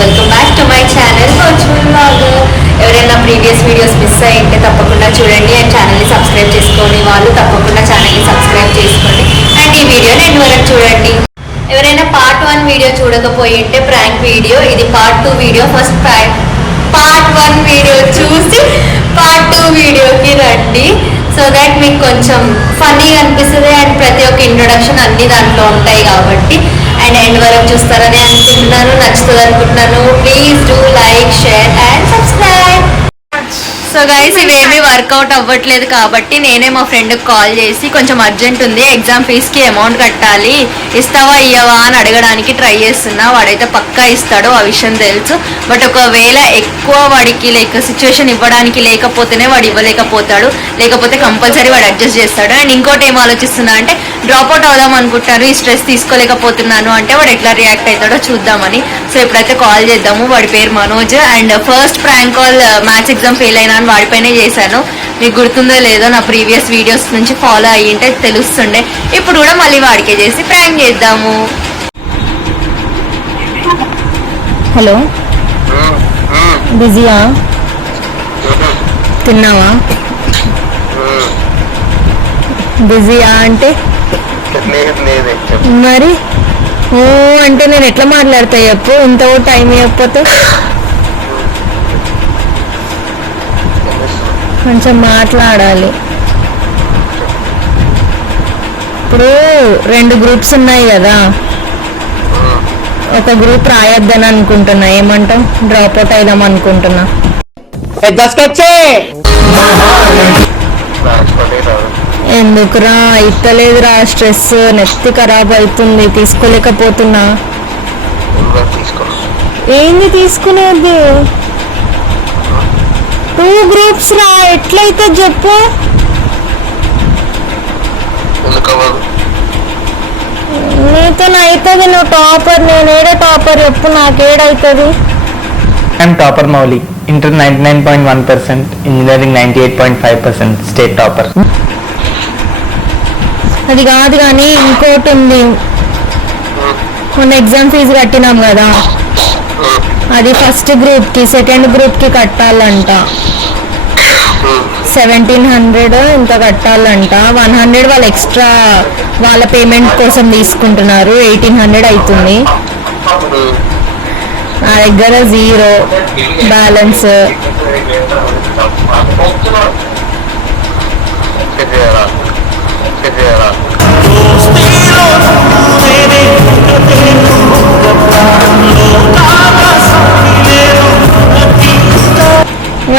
Welcome back to my channel virtual vlogger. ఎవరైనా previous videos miss అయ్యింటే తప్పకుండా చూడండి and ఛానల్ని సబ్స్క్రైబ్ చేసుకోండి. వాళ్ళు తప్పకుండా ఛానల్ని సబ్స్క్రైబ్ చేసుకోండి అండ్ ఈ వీడియోని ఎండ్ వరకు చూడండి. ఎవరైనా పార్ట్ 1 వీడియో చూడకపోయి ఉంటే ప్రాంక్ వీడియో, ఇది part 2 video. First part 1 video చూసి పార్ట్ 2 వీడియోకి రండి. సో దాట్ మీకు కొంచెం ఫన్నీగా అనిపిస్తుంది అండ్ ప్రతి ఒక్క ఇంట్రొడక్షన్ అన్ని దాంట్లో ఉంటాయి కాబట్టి అండ్ ఎండ్ వరకు చూస్తారని అనుకుంటున్నాను. నచ్చుతుంది అనుకుంటున్నాను. Please do like, share and subscribe. So guys, ఇవేమీ వర్కౌట్ అవ్వట్లేదు కాబట్టి నేనే మా ఫ్రెండ్కి కాల్ చేసి కొంచెం అర్జెంట్ ఉంది, ఎగ్జామ్ ఫీజ్కి అమౌంట్ కట్టాలి, ఇస్తావా ఇయ్యవా అని అడగడానికి ట్రై చేస్తున్నా. వాడైతే పక్కా ఇస్తాడు, ఆ విషయం తెలుసు. బట్ ఒకవేళ ఎక్కువ వాడికి సిచ్యువేషన్ ఇవ్వడానికి లేకపోతేనే వాడు ఇవ్వలేకపోతాడు, లేకపోతే కంపల్సరీ వాడు అడ్జస్ట్ చేస్తాడు. అండ్ ఇంకోటి ఏం ఆలోచిస్తున్నా అంటే డ్రాప్ అవుట్ అవుదాం అనుకుంటాను, ఈ స్ట్రెస్ తీసుకోలేకపోతున్నాను అంటే వాడు ఎట్లా రియాక్ట్ అవుతాడో చూద్దామని. సో ఇప్పుడైతే కాల్ చేద్దాము. వాడి పేరు Manoj and first prank call maths exam fail అయినా అని వాడిపైనే చేశాను. మీకు గుర్తుందో లేదో, నా ప్రీవియస్ వీడియోస్ నుంచి ఫాలో అయ్యింటే తెలుస్తుండే. ఇప్పుడు కూడా మళ్ళీ వాడికే చేసి ప్రాంక్ చేద్దాము. హలో, బిజీయా? తిన్నావా? బిజీయా అంటే మరి ఓ అంటే నేను ఎట్లా మాట్లాడతా చెప్పు, ఇంత టైం ఇవ్వకపోతే. కొంచెం మాట్లాడాలి. ఇప్పుడు 2 గ్రూప్స్ ఉన్నాయి కదా, ఒక గ్రూప్ రాయొద్దని అనుకుంటున్నా. ఏమంటావు? డ్రాప్ అవుట్ అయిదాం అనుకుంటున్నా. ఎందుకురా ఇత్తలేదురా, స్ట్రెస్ నెత్తి ఖరాబ్ అవుతుంది, తీసుకోలేకపోతున్నా. ఏంది తీసుకునేది? 2 గ్రూప్స్ రా, ఎట్లయితే చెప్పు. నీతో అవుతుంది, నువ్వు టాపర్, నేను ఏడే టాపర్ చెప్పు, నాకేడవుతుంది? I'm topper Mauli, Inter 99.1%, Engineering 98.5%, State topper. అది కాదు కానీ ఇంకోటి ఉంది. మొన్న ఎగ్జామ్ ఫీజు కట్టినాం కదా, అది ఫస్ట్ గ్రూప్కి, సెకండ్ గ్రూప్కి కట్టాలంట. 1700 ఇంత కట్టాలంట. 100 వాళ్ళు ఎక్స్ట్రా వాళ్ళ పేమెంట్ కోసం తీసుకుంటున్నారు. 1800 అవుతుంది. నా దగ్గర 0 బ్యాలెన్స్.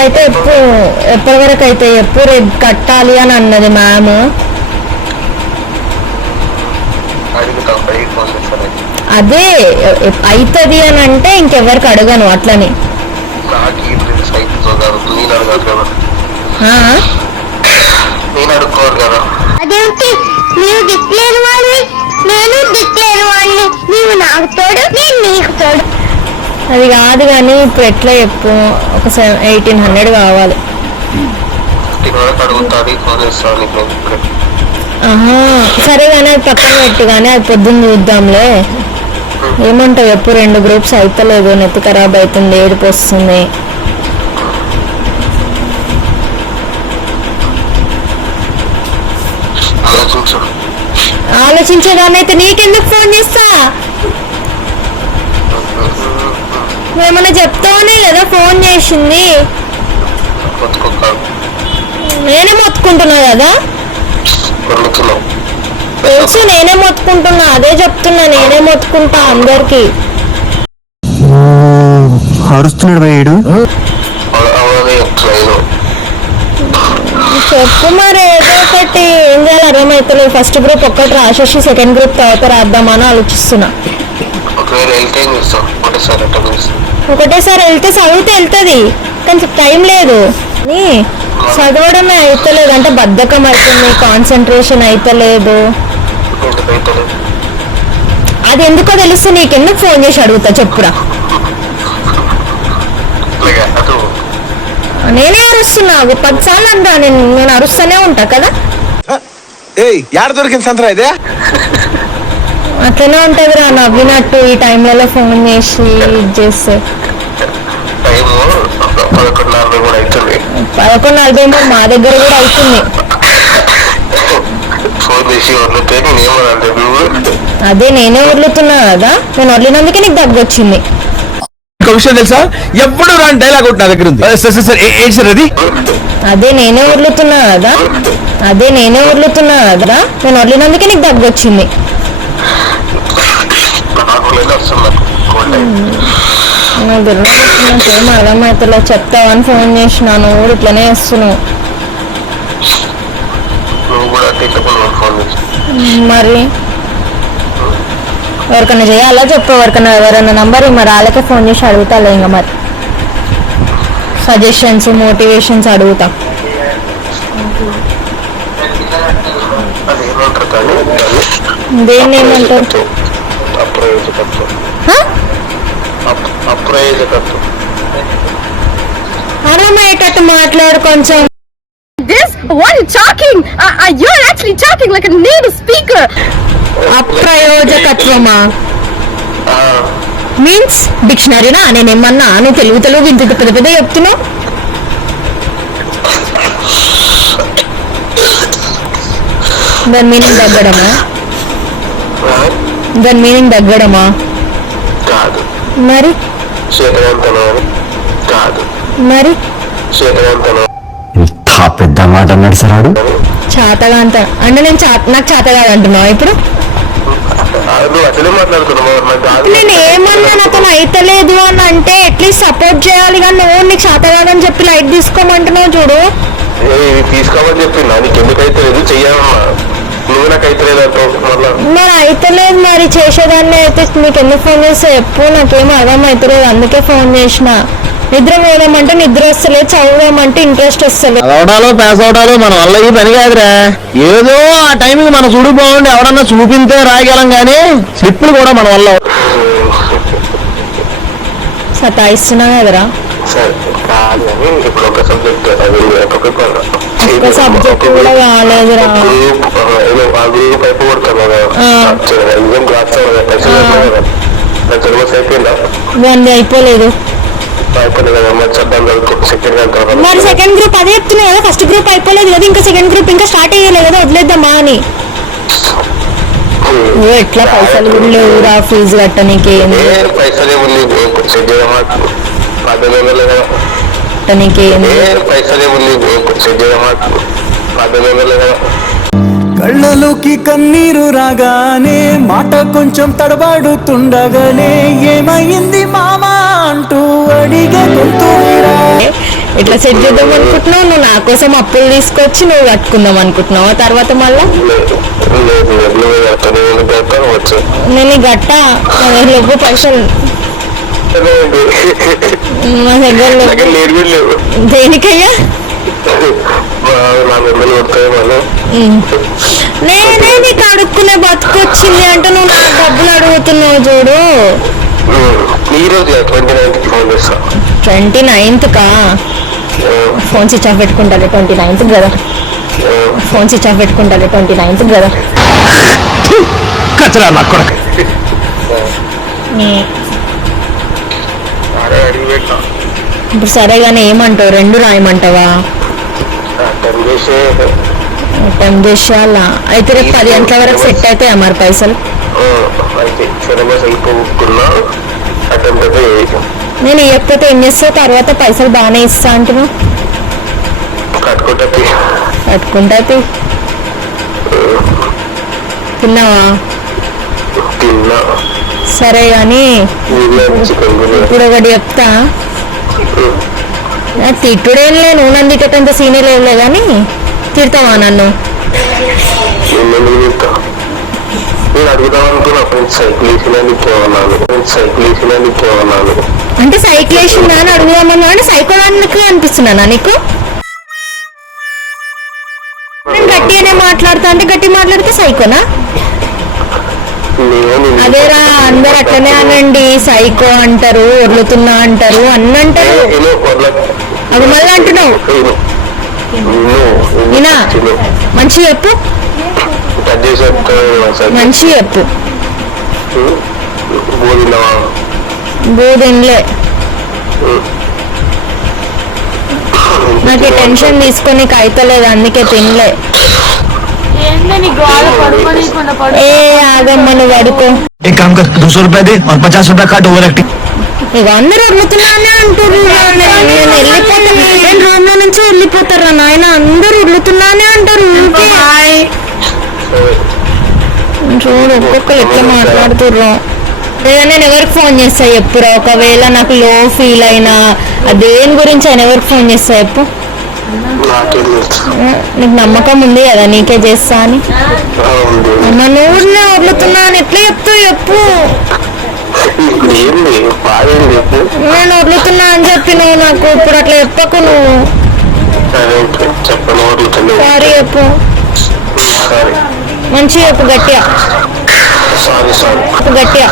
అయితే ఎప్పటి వరకు అయితే ఎప్పుడు రేపు కట్టాలి అని అన్నది మ్యామ్. అదే అవుతుంది అని అంటే ఇంకెవరికి అడగను అట్లని. అదేంటి నీవు దిక్కులేని వాడివి, నేను దిక్కులేని వాడిని, నీవు నాకు తోడు, నేను నీకు తోడు. అది కాదు కానీ ఇప్పుడు ఎట్లా చెప్పు, ఒక 1800 కావాలి. సరే కానీ అది పక్కన పెట్టి కానీ అది పొద్దున్న చూద్దాంలే. ఏమంటావు చెప్పు? 2 గ్రూప్స్ అవుతలేదు, నెత్తి ఖరాబ్ అవుతుంది, ఏడుపు వస్తుంది. ఆలోచించేదాన్నైతే నీకెందుకు ఫోన్ చేస్తా? ఏమన్నా చెప్తావనే కదా ఫోన్ చేసింది. నేనే మొత్తుకుంటున్నా కదా, తెలుసు నేనే మొత్తుకుంటున్నా, అదే చెప్తున్నా, నేనే మొత్తుకుంటా అందరికి. అరుస్తున్నాడు వేయడు. చెప్పు మరి ఏదో ఒకటి. ఏం చేయాలి అర్థమవుతలేదు. ఫస్ట్ గ్రూప్ ఒక్కటి రాసేసి సెకండ్ గ్రూప్ తర్వాత రాద్దామని ఆలోచిస్తున్నా. ఒకటేసారి వెళ్తే చదివితే వెళ్తుంది కానీ టైం లేదు. చదవడమే అవుతలేదు అంటే బద్ధకం అవుతుంది, కాన్సన్ట్రేషన్ అవుతలేదు. అది ఎందుకో తెలుసు. నీకెందుకు ఫోన్ చేసి అడుగుతా చెప్పురా. నేనే అరుస్తున్నా, 10 సార్లు అంటా. నేను అరుస్తూనే ఉంటా కదా. దొరికింది సంతరా ఇదే అట్లనే ఉంటది రా, నవ్వినట్టు ఈ టైంలలో ఫోన్ చేసి ఇది చేస్తే. టైము 11:40 కూడా అవుతుంది. 11:40 మా దగ్గర కూడా అవుతుంది. ఫోన్ చేసి వదిలితే నేనేమనంటే నువ్వు అదే నేనే వదులుతున్నా కదా, నేను వదిలినందుకే నీకు దగ్గు వచ్చింది. ఒక విషయం తెలుసా, ఎప్పుడు రాని డైలాగ్ ఒకటి నా దగ్గర ఉంది. సార్ ఏంటి సార్ అది? అదే నేనే వదులుతున్నా కదా, నేను వదిలినందుకే నీకు దగ్గు వచ్చింది. నాకు లేదు వస్తుంది. నాకేం అర్థమవుతుందో చెప్తావని ఫోన్ చేసినాను, కూడా ఇట్లనే చేస్తున్నావు. నువ్వు కూడా తిట్టకుండా ఫోన్ చేసి మరి ఎవరికన్నా చేయాలా చెప్పు, ఎవరైనా నంబర్ మరి వాళ్ళకే ఫోన్ చేసి అడుగుతాలే. ఇంకా మరి సజెషన్స్ మోటివేషన్స్ అడుగుతా. అది ఏమంటారు కానీ దేన్ని ఏమంటారు? అప్రయోజకత్వం. హ? అప్రయోజకత్వం. అర్థమయ్యేటట్టు మాట్లాడు కొంచెం. This? What are you talking? You're actually talking like a native speaker. అప్రయోజకత్వమా మీన్స్ డిక్షనరీనా? నేనేమన్నా నువ్వు తెలుగు ఇంత పెద్ద పెద్ద చెప్తున్నావు. దాని మీనింగ్ తగ్గడమా? కాదు. మరి చేతవంతనం కాదు. మరి చేతవంతనం ఇంత పెద్ద మాట అన్నాడు సార్ ఆడు. చాతగా అంత అంటే నేను నాకు చేత కాదు అంటున్నావు ఇప్పుడు. నువ్వు అసలే మాట్లాడుతున్నావు. నాకు కాదు. నేను ఏమన్నా నాకు అయితలేదు అని అంటే అట్లీస్ట్ సపోర్ట్ చేయాలి కానీ నువ్వు నీకు చేత కాదని చెప్పి లైట్ తీసుకోమంటున్నావు చూడు. ఇది తీసుకోమని చెప్పిందా? నీకు ఎందుకు అయితే లేదు చెయ్యాలమ్మా. నువ్వు నాకు అయితే లేదు అంటావు మళ్ళా. మరి అయితలేదు, మరి చేసేదాన్ని అయితే నీకు ఎందుకు ఫోన్ చేస్తే చెప్పు. నాకేం అర్థం అవుతలేదు, అందుకే ఫోన్ చేసిన. నిద్ర పోదామంటే నిద్ర వస్తలేదు, చదువుదామంటే ఇంట్రెస్ట్ వస్తలేదు. అవడాలో పాస్ అవడాలో మన వల్ల ఈ పని కాదురా. ఏదో ఆ టైంకి మన చూడు బాగుండి ఎవడన్నా చూపింతే రాయగలం కానీ స్లిప్పులు కూడా మన వల్ల. సతాయిస్తున్నా కదరా. సరే కాదు కానీ ఇప్పుడు ఒక సబ్జెక్ట్ ఒక్క సబ్జెక్ట్ కూడా కాలేదురా. ఆ గ్రూప్ అయిపో కొడతాను కదా, ఎగ్జామ్ రాస్తాను కదా, నాకు సిలబస్ అయిపోయిందా? దాన్ని అయిపోలేదు. అయిపోయింది కదా, మరి చెప్పాను సెకండ్ మరి సెకండ్ గ్రూప్ అదే చెప్తున్నా కదా, ఫస్ట్ గ్రూప్ అయిపోలేదు కదా, ఇంకా సెకండ్ గ్రూప్ ఇంకా స్టార్ట్ అయ్యలేదు కదా, వదిలేద్దామా అని. ఎట్లా పైసలు కూడా లేవురా ఫీజు కట్టనీకి. పైసలు ఏముంది చెక్ చేయమా? పైసలు ఏముంది చెక్ చేయమా? కళ్ళలోకి కన్నీరు రాగానే మాట కొంచెం తడబడుతుండగానే ఏమైంది మామా అంటూ అడిగే గొంతు ఇట్లా సెట్ చేద్దాం అనుకుంటున్నావు, నువ్వు నా కోసం అప్పులు తీసుకొచ్చి నువ్వు కట్టుకుందాం అనుకుంటున్నావు. తర్వాత మళ్ళా నేను గట్ట లేవు పైసలు మా దగ్గర లేవు. దేనికయ్యా? నేనే నీకు అడుక్కునే బతుకొచ్చింది అంటే నువ్వు నా డబ్బులు అడుగుతున్నావు చూడు. 29th కా? ఫోన్ స్విచ్ ఆఫ్ పెట్టుకుంటాను 29th కదా. 29th కదా. కచ్చరా నా కొడుకు. ఇప్పుడు సరే కానీ ఏమంటావు, 2 రాయమంటావా? అటెంప్ట్ చేసేయాలా? అయితే రేపు 10 గంటల వరకు సెట్ అవుతాయా మరి పైసలు? నేను ఇవ్వకపోతే ఏం చేస్తావు? తర్వాత పైసలు బాగానే ఇస్తా అంటున్నావు. కట్టుకుంటా. తిన్నావా? సరే కానీ ఇప్పుడు ఒకటి చెప్తా. తిట్టుడేం లే, నువ్వు నన్ను తిట్టేంత సీనియర్ లేవులే కానీ తిడతావా నన్ను? అంటే సైకిల్ వేసిందా అని అడుగుదామన్నా అంటే సైకోడానికి అనిపిస్తున్నానా నీకు? నేను గట్టిగానే మాట్లాడతా అంటే గట్టి మాట్లాడితే సైకోనా? అదేరా, అందరు అట్లనే అనండి, సైకో అంటారు, వదులుతున్నా అంటారు, అన్ని అంటారు. అది మళ్ళీ అంటున్నావు. నేనా మంచి చెప్పు, మంచి చెప్పు. బోధిన్నావా? బోధిన్లే. నాకు టెన్షన్ తీసుకొని అయితలేదు, అందుకే తినలే. ఏ ఆగమ్మ నువ్వు అడుకో. एक काम कर 200 रुपए दे और 50 रुपए काट ओवर एक्टिंग. ఇక అందరూ వదులుతున్నానే అంటారు. నేను వెళ్ళిపోతాను, నేను రూమ్ లో నుంచి వెళ్ళిపోతారా నాయన, అందరూ వదులుతున్నానే అంటారు. చూడు ఒక్కొక్కరు ఎట్లా మాట్లాడుతుర్రు. లేదా నేను ఎవరికి ఫోన్ చేస్తా చెప్పురా, ఒకవేళ నాకు లో ఫీల్ అయినా దేని గురించి ఆయన ఎవరికి ఫోన్ చేస్తా చెప్పు. నీకు నమ్మకం ఉంది కదా నీకే చేస్తా అని. అమ్మ నువ్వునే వదులుతున్నా అని ఎట్లా చెప్తావు చెప్పు. నేను వదులుతున్నా అని చెప్పి నువ్వు నాకు ఇప్పుడు అట్లా చెప్పకు. నువ్వు సారీ చెప్పు, మంచిగా చెప్పు, గట్టిగా గట్టిగా.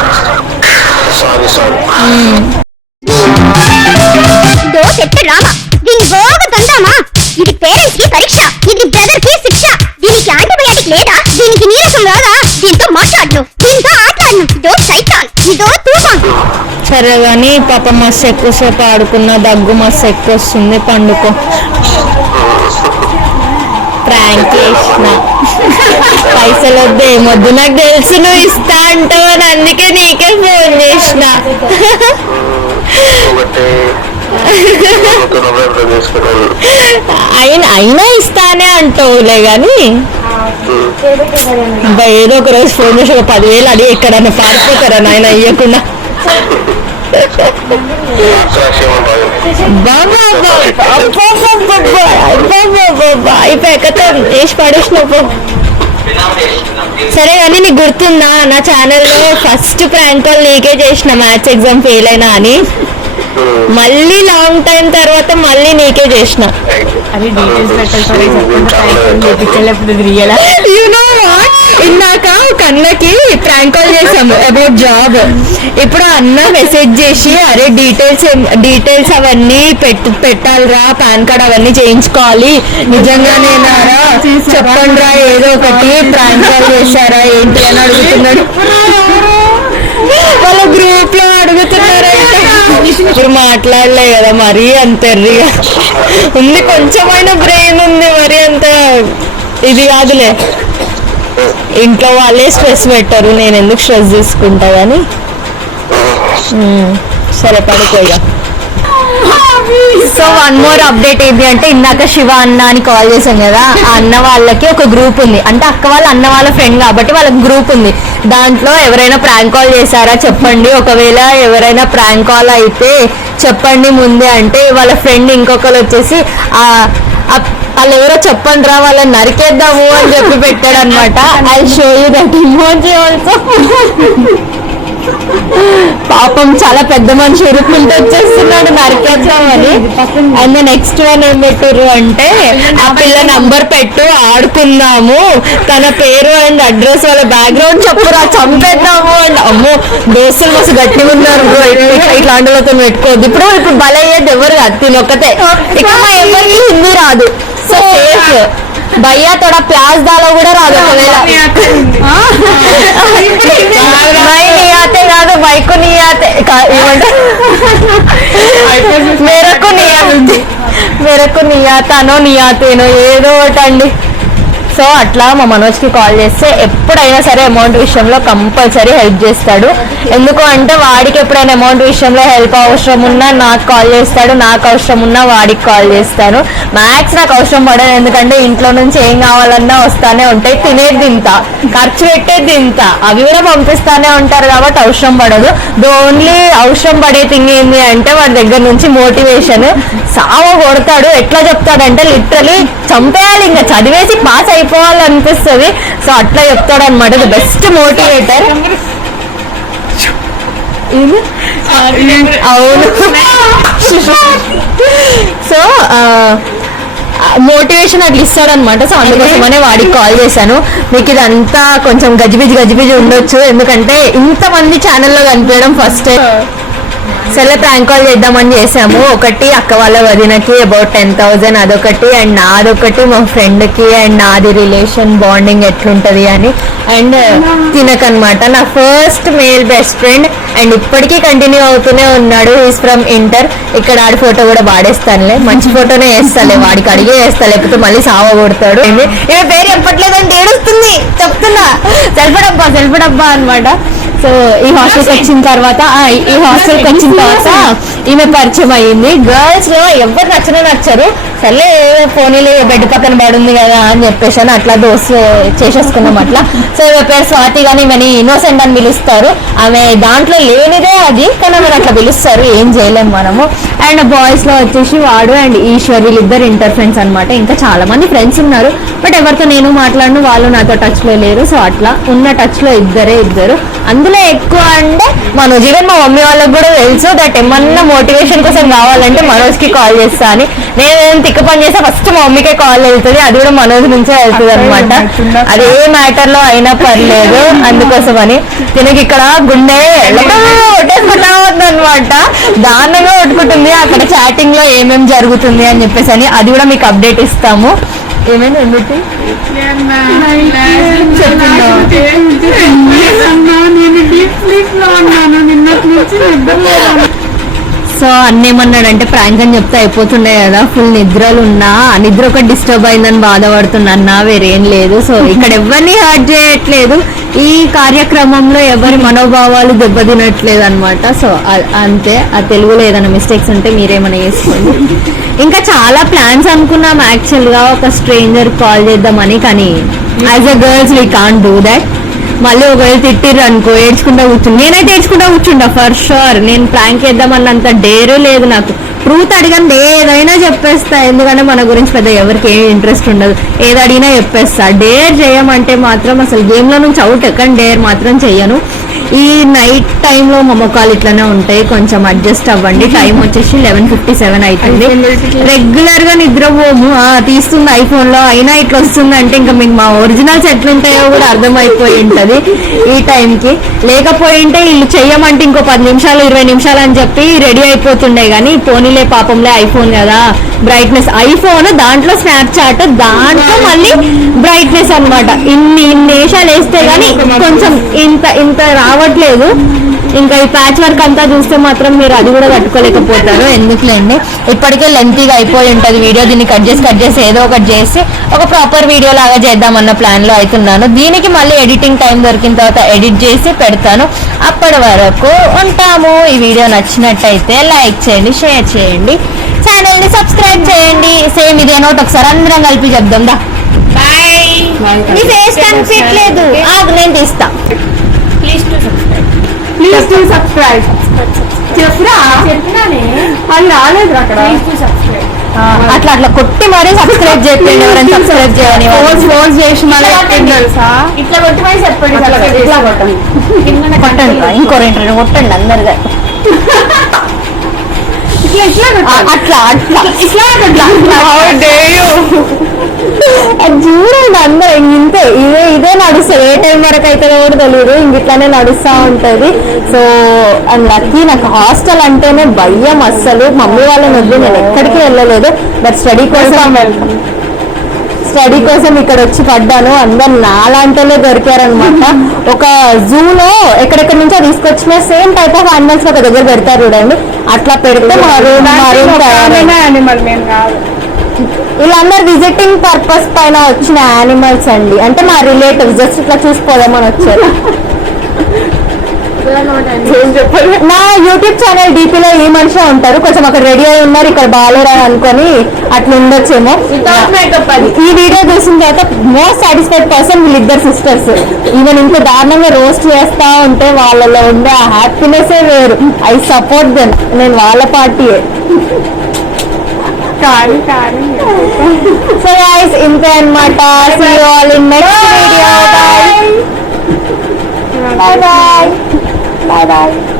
దోశ ఎత్తే రామా, దీన్ని బాగా తందామా. ఇది పేరెంట్స్ కి పరీక్ష, ఇది బ్రదర్ కి శిక్ష. దీనికి యాంటీబయాటిక్ లేదా, దీనికి నీరసం రాదా, దీంతో మాట్లాడను, దీంతో ఆటలాడను. ఇదో సైతాన్, ఇదో తూఫాన్. సరే కానీ పాప మస్తు ఎక్కువసేపు ఆడుకున్నా, దగ్గు మస్తు ఎక్కువ వస్తుంది, పండుకో. ప్రాంక్ చేసిన, పైసలు వద్దు ఏమొద్దు, నాకు తెలుసు నువ్వు ఇస్తా అంటావు అని, అందుకే నీకే ఫోన్ చేసిన. అయినా ఇస్తానే అంటావులే గాని ఏదో ఒక రోజు ఫోన్ చేసి ఒక 10,000 అడిగి ఎక్కడన్నా పారిపోతారా నాయన ఇయ్యకుండా. చేసి పడేసినప్పు. సరే కానీ నీకు గుర్తుందా నా ఛానల్లో ఫస్ట్ ప్రాంక్ కాల్ నీకే చేసిన, మ్యాథ్స్ ఎగ్జామ్ ఫెయిల్ అయినా అని. మళ్ళీ లాంగ్ టైం తర్వాత మళ్ళీ నీకే చేసిన. ఇందాక ఒక అన్నకి ప్రాంక్ కాల్ చేసాము అబౌట్ జాబ్. ఇప్పుడు అన్న మెసేజ్ చేసి అరే డీటెయిల్స్ అవన్నీ పెట్టాలిరా, పాన్ కార్డ్ అవన్నీ చేయించుకోవాలి, నిజంగానేనారా చెప్పండి రా, ఏదో ఒకటి ప్రాంక్ కాల్ చేశారా ఏంటి అని అడుగుతున్నాడు. వాళ్ళ గ్రూప్ లో అడుగుతున్నారంటే ఇప్పుడు మాట్లాడలే కదా, మరీ అంత ఎర్రిగా ఉంది, కొంచెమైనా బ్రెయిన్ ఉంది, మరి అంత ఇది కాదులే. ఇంట్లో వాళ్ళే స్ట్రెస్ పెట్టరు, నేను ఎందుకు స్ట్రెస్ తీసుకుంటా కానీ. సరే పడుకోగా. సో 1 more అప్డేట్ ఏంటి అంటే, ఇందాక శివ అన్న అని కాల్ చేశాం కదా, ఆ అన్న వాళ్ళకి ఒక గ్రూప్ ఉంది. అంటే అక్క వాళ్ళ అన్న వాళ్ళ ఫ్రెండ్ కాబట్టి వాళ్ళకి గ్రూప్ ఉంది. దాంట్లో ఎవరైనా ప్రాంక్ కాల్ చేశారా చెప్పండి, ఒకవేళ ఎవరైనా ప్రాంక్ కాల్ అయితే చెప్పండి ముందే అంటే, వాళ్ళ ఫ్రెండ్ ఇంకొకరు వచ్చేసి వాళ్ళు ఎవరో చెప్పండి రా వాళ్ళని నరికేద్దాము అని చెప్పి పెట్టాడు అనమాట. I show you that emoji also. పాపం చాలా పెద్ద మనిషి ఉరుకుంటూ వచ్చేస్తున్నాడు నరికేద్దామని. అండ్ నెక్స్ట్ వన్ ఏం పెట్టారు అంటే, ఆ పిల్ల నంబర్ పెట్టు ఆడుకుందాము, తన పేరు అండ్ అడ్రస్ వాళ్ళ బ్యాక్గ్రౌండ్ చెప్పురా చంపేద్దాము అండ్. అమ్మో దోస్తులు మస్తు గట్టిగా ఉన్నారు, ఇట్లాంటి వాళ్ళతో పెట్టుకోవద్దు. ఇప్పుడు బలయ్యేది ఎవరు కాదు, తినొక్కతే. ఇక ఎవరికి హిందీ రాదు, సో సేఫ్. భయ్యా తోడా ప్లాస్ దాలో కూడా రాదు. ఒకవేళ కాదు బైకు నీయాతే మేరకు నీయాతానో నీయాతేనో ఏదో ఒకటండి. సో అట్లా మా మనోజ్కి కాల్ చేస్తే ఎప్పుడైనా సరే అమౌంట్ విషయంలో కంపల్సరీ హెల్ప్ చేస్తాడు. ఎందుకు అంటే వాడికి ఎప్పుడైనా అమౌంట్ విషయంలో హెల్ప్ అవసరం ఉన్నా నాకు కాల్ చేస్తాడు, నాకు అవసరం ఉన్నా వాడికి కాల్ చేస్తాను. మ్యాక్స్ నాకు అవసరం పడదు, ఎందుకంటే ఇంట్లో నుంచి ఏం కావాలన్నా వస్తానే ఉంటాయి, తినేది ఇంత, ఖర్చు పెట్టేది ఇంత, అవి కూడా పంపిస్తానే ఉంటారు కాబట్టి అవసరం పడదు. ఓన్లీ అవసరం పడే థింగ్ ఏంటి అంటే వాడి దగ్గర నుంచి మోటివేషన్. సావ కొడతాడు, ఎట్లా చెప్తాడంటే లిటరలీ చంపేయాలి, ఇంకా చదివేసి పాస్ అయిపోవాలనిపిస్తుంది. సో అట్లా చెప్తాడు అనమాట, ది బెస్ట్ మోటివేటర్. అవును. సో మోటివేషన్ అట్లా ఇస్తాడనమాట. సో అందుకోసమనే వాడికి కాల్ చేశాను. మీకు ఇదంతా కొంచెం గజిబిజి ఉండొచ్చు, ఎందుకంటే ఇంతమంది ఛానల్లో కనిపించడం ఫస్ట్ టైం. సరే ప్రాంక్ కాల్ చేద్దామని చేసాము. ఒకటి అక్క వాళ్ళ వదినకి అబౌట్ 10,000 అదొకటి, అండ్ నాదొకటి మా ఫ్రెండ్ కి, అండ్ నాది రిలేషన్ బాండింగ్ ఎట్లుంటది అని, అండ్ తినకనమాట నా first male best friend, and ఇప్పటికీ కంటిన్యూ అవుతూనే ఉన్నాడు. Is from inter. ఇక్కడ ఆడి ఫోటో కూడా వాడేస్తానులే, మంచి ఫోటోనే వేస్తాలే, వాడికి అడిగే వేస్తా, లేకపోతే మళ్ళీ సావ కొడతాడు. ఈమె పేరు చెప్పట్లేదంటే ఏడుస్తుంది, చెప్తున్నా సెల్ఫ్ డబ్బా అనమాట. సో ఈ హాస్టల్కి వచ్చిన తర్వాత ఈమె పరిచయం అయ్యింది. గర్ల్స్ లో ఎవరు నచ్చరు, సర్లే పోనీలే బెడ్ పక్కన పడుంది కదా అని చెప్పేసి అని అట్లా దోస్తు చేసేసుకున్నాం అట్లా. సో ఈమె పేరు స్వాతి, కానీ ఈమెని ఇన్నోసెంట్ అని పిలుస్తారు. ఆమె దాంట్లో లేనిదే అది, కానీ ఆమె అట్లా పిలుస్తారు, ఏం చేయలేము మనము. అండ్ బాయ్స్ లో వచ్చేసి వాడు అండ్ ఈశ్వర్, వీళ్ళిద్దరు ఇంటర్ ఫ్రెండ్స్ అనమాట. ఇంకా చాలా మంది ఫ్రెండ్స్ ఉన్నారు, బట్ ఎవరితో నేను మాట్లాడను, వాళ్ళు నాతో టచ్ లో లేరు. సో అట్లా ఉన్న టచ్ లో ఇద్దరు. అందులో ఎక్కువ అంటే మనోజ్, ఈవెన్ మా మమ్మీ వాళ్ళకి కూడా తెలుసు దట్ ఏమన్నా మోటివేషన్ కోసం కావాలంటే మనోజ్ కి కాల్ చేస్తా అని. నేను తిక్క పని చేస్తే ఫస్ట్ మా మమ్మీకే కాల్ వెళ్తుంది, అది కూడా మనోజ్ నుంచే వెళ్తుంది అనమాట. అది ఏ మ్యాటర్ లో అయినా పర్లేదు, అందుకోసం అని. తినకి ఇక్కడ గుండె కొట్టేసుకుంటా ఉంది అనమాట, దారుణంగా కొట్టుకుంటుంది. అక్కడ చాటింగ్ లో ఏమేం జరుగుతుంది అని చెప్పేసి అని, అది కూడా మీకు అప్డేట్ ఇస్తాము. ఏమైనా ఎందుకు సో అన్నేమన్నాడంటే ప్రాంక్ అని చెప్తే అయిపోతుండే కదా, ఫుల్ నిద్రలు ఉన్నా, నిద్ర ఒకటి డిస్టర్బ్ అయిందని బాధపడుతున్నా, వేరేం లేదు. సో ఇక్కడ ఎవరిని హర్ట్ చేయట్లేదు, ఈ కార్యక్రమంలో ఎవరి మనోభావాలు దెబ్బతినట్లేదు అనమాట. సో అంతే. ఆ తెలుగులో ఏదైనా మిస్టేక్స్ ఉంటే మీరేమైనా చేసుకోండి. ఇంకా చాలా ప్లాన్స్ అనుకున్నాం యాక్చువల్ గా, ఒక స్ట్రేంజర్ కాల్ చేద్దామని, కానీ as a girls we can't do that. మళ్ళీ ఒకవేళ తిట్టిర్రు అనుకో నేనైతే ఏడ్చుకుంటా కూర్చుంటా ఫర్ షూర్. నేను ప్రాంక్ చేద్దామన్నంత డేరే లేదు నాకు. ట్రూత్ అడిగాను ఏదైనా చెప్పేస్తా, ఎందుకంటే మన గురించి పెద్ద ఎవరికి ఏం ఇంట్రెస్ట్ ఉండదు, ఏది అడిగినా చెప్పేస్తా. డేర్ చేయమంటే మాత్రం అసలు గేమ్ లో నుంచి అవుట్, కానీ డేర్ మాత్రం చెయ్యను. ఈ నైట్ టైంలో మా మొక్కలు ఇట్లానే ఉంటాయి, కొంచెం అడ్జస్ట్ అవ్వండి. టైం వచ్చేసి 11:57 అవుతుంది. రెగ్యులర్ గా నిద్రపోము, తీస్తుంది ఐఫోన్ లో, అయినా ఇట్లా వస్తుంది అంటే ఇంకా మీకు మా ఒరిజినల్స్ ఎట్లుంటాయో కూడా అర్థమైపోయి ఉంటది ఈ టైంకి. లేకపోయింటే వీళ్ళు చెయ్యమంటే ఇంకో 10 నిమిషాలు 20 నిమిషాలు అని చెప్పి రెడీ అయిపోతుండే, కానీ పోనీలే పాపంలే ఐఫోన్ కదా, బ్రైట్నెస్ ఐఫోన్, దాంట్లో స్నాప్చాట్, దాంట్లో మళ్ళీ బ్రైట్నెస్ అనమాట. ఇన్ని వేషాలు వేస్తే గానీ కొంచెం ఇంత రావట్లేదు. ఇంకా ఈ ప్యాచ్ వర్క్ అంతా చూస్తే మాత్రం మీరు అది కూడా తట్టుకోలేకపోతారు. ఎందుకులేండి, ఇప్పటికే లెంతీగా అయిపోయి ఉంటది వీడియో. దీన్ని కట్ చేసి ఏదో ఒకటి చేసి ఒక ప్రాపర్ వీడియో లాగా చేద్దామన్న ప్లాన్ లో అవుతున్నాను. దీనికి మళ్ళీ ఎడిటింగ్ టైం దొరికిన తర్వాత ఎడిట్ చేసి పెడతాను. అప్పటి వరకు ఉంటాము. ఈ వీడియో నచ్చినట్టయితే లైక్ చేయండి, షేర్ చేయండి, ఛానల్ ని సబ్స్క్రైబ్ చేయండి. సేమ్ ఇదే నోట్ ఒకసారి అందరం కలిపి చెప్దాం దా. నీ ఫేస్ కనిపించలేదు, నేను తీస్తా. Please to subscribe. అట్లా కొట్టి మరీ సబ్స్క్రైబ్ చేయండి. ఎవరైనా సబ్స్క్రైబ్ చేయని ఇట్లా కొట్టి మరీ చెప్పండి. కొట్టండి, ఇంకో 2 కొట్టండి అందరుగా. చూడండి అందరూ ఇంతే, ఇదే నడుస్తుంది. ఏ టైం వరకు అయితే కూడా తెలియదు, ఇట్లానే నడుస్తూ ఉంటది. సో అండ్ లక్కీ నాకు హాస్టల్ అంటేనే భయం అస్సలు. మమ్మీ వాళ్ళని వద్దు నేను ఎక్కడికి వెళ్ళలేదు, బట్ స్టడీ కోసం ఇక్కడ వచ్చి పడ్డాను. అందరు నాలాంటిలో దొరికారనమాట. ఒక జూలో ఎక్కడెక్కడి నుంచో తీసుకొచ్చిన సేమ్ టైప్ ఆఫ్ యానిమల్స్ ఒక దగ్గర పెడతారు చూడండి, అట్లా పెడితే మా రూమ్ వీళ్ళందరూ విజిటింగ్ పర్పస్ పైన వచ్చిన యానిమల్స్ అండి. అంటే మా రిలేటివ్స్ జస్ట్ ఇట్లా చూసిపోదామని వచ్చారు. నా యూట్యూబ్ ఛానల్ డీపీలో ఈ మనిషి ఉంటారు, కొంచెం అక్కడ రెడీ అయి ఉన్నారు, ఇక్కడ బాగాలేరా అనుకొని అట్లా ఉండొచ్చేమో. ఈ వీడియో చూసిన తర్వాత మోస్ట్ సాటిస్ఫైడ్ పర్సన్ వీళ్ళిద్దరు సిస్టర్స్. ఈవెన్ ఇంత దారుణంగా రోస్ట్ చేస్తా ఉంటే వాళ్ళలో ఉండే ఆ హ్యాపీనెస్ వేరు. ఐ సపోర్ట్ దెమ్, నేను వాళ్ళ పార్టీయే. సో గైస్ ఇంతే అన్నమాట. See you all in next video. Bye bye. Bye bye.